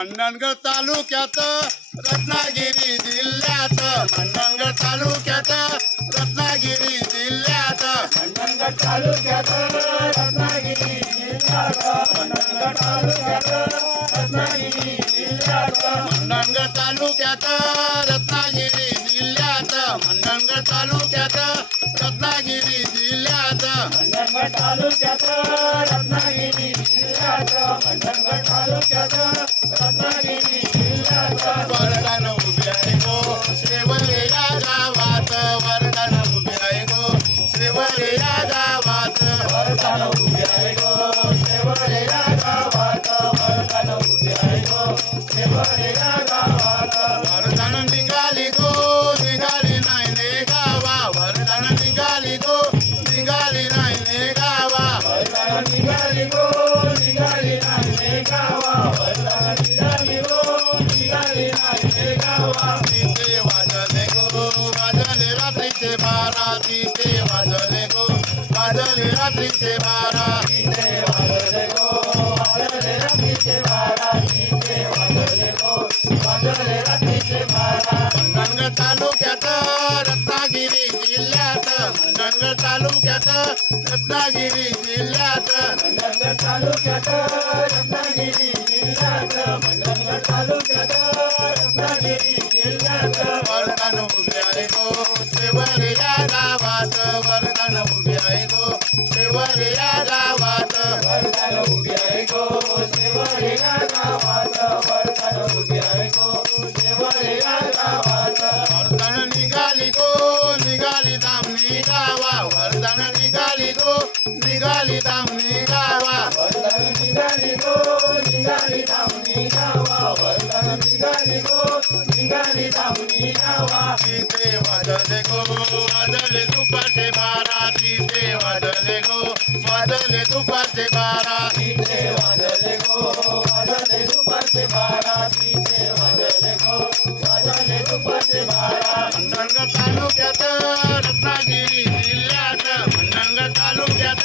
मंडणगड तालुक्यात रत्नागिरी जिल्ह्यात. मंडणगड तालुक्यात रत्नागिरी जिल्ह्यात. मंडणगड तालुक्यात रत्नागिरी जिल्ह्यात. मंडणगड रत्नागिरी जिल्ह्यात. मंडणगड तालुक्यात रत्नागिरी जिल्ह्यात. मंडणगड तालुक्यात रत्नागिरी तालुक्यात रत्नागिरी जिल्ह्यात. मंडणगड तालुक्यात वरदान उभे आहे गो श्रीवरे या गावात वरदान उभे आहे गो श्रीवरे या गावात वरदान उभे आहे गो शेवरे या गावात वरदान उभे आहे गो या गावात वरदान निघाली गो निघाली नाही ने गावा वरदान निघाली गो निघाली नाही ने गावा वरदान निघाली गो निघाली नाही गावा बारा वाजले गो वाजले रात्रीचे बारा वाजले गो वाजले रात्रीचे बारा वाजले गो वाजले रात्रीचे बारा तालुक्यात रत्नागिरी जिल्ह्यात मंडणगड तालुक्यात रत्नागिरी जिल्ह्यात. मंडणगड तालुक्यात रत्नागिरी जिल्ह्यात मंडणगड तालुक्यात रत्नागिरी जिल्ह्यात. गावात वरदान उभी आहे गो शेवरे या गावात वरदान उभी आहे गो शेवरे या गावात वरदान निघाली गो निघाली दामणी गावा. वरदान निघाली गो निघाली दामणी गावा. वरदान निघाली गो निघाली धावणी गावा वरदान निघाली गो निघाली धावणी गावा तिथे वाजले गो वाजले दुपारचे बारा तिथे वाजले गो वाजले दुपारचे बारा. तिथे वाजले गो वाजले दुपारचे बारा तिथे वाजले गो वाजले दुपारचे बारा तालुक्यात रत्नागिरी जिल्ह्यात मंडणगड तालुक्यात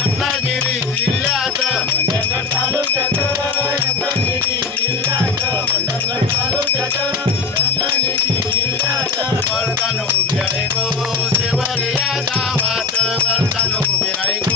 रत्नागिरी जिल्ह्यात. तालुक्यात रत्नागिरी जिल्ह्यात तालुक्यात रत्नागिरी जिल्ह्यात वरदान उभे आहे गो या गावात वरदान उभे आहे गो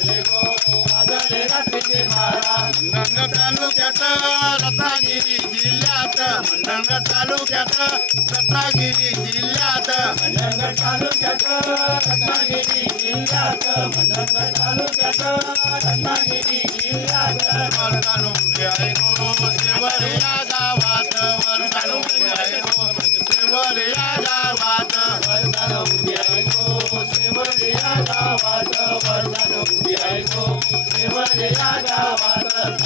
तिथे वाजले गो वाजले रात्रीचे बारा मंडणगड तालुक्यात रत्नागिरी जिल्ह्यात मंडणगड तालुक्यात रत्नागिरी जिल्ह्यात. मंडणगड तालुक्यात रत्नागिरी जिल्ह्यात मंडणगड तालुक्यात रत्नागिरी जिल्ह्यात. वरदान उभे आहे गो शेवर या गो सेवल्या गावात वर्षान उभी आहे गो सेवल्या गावात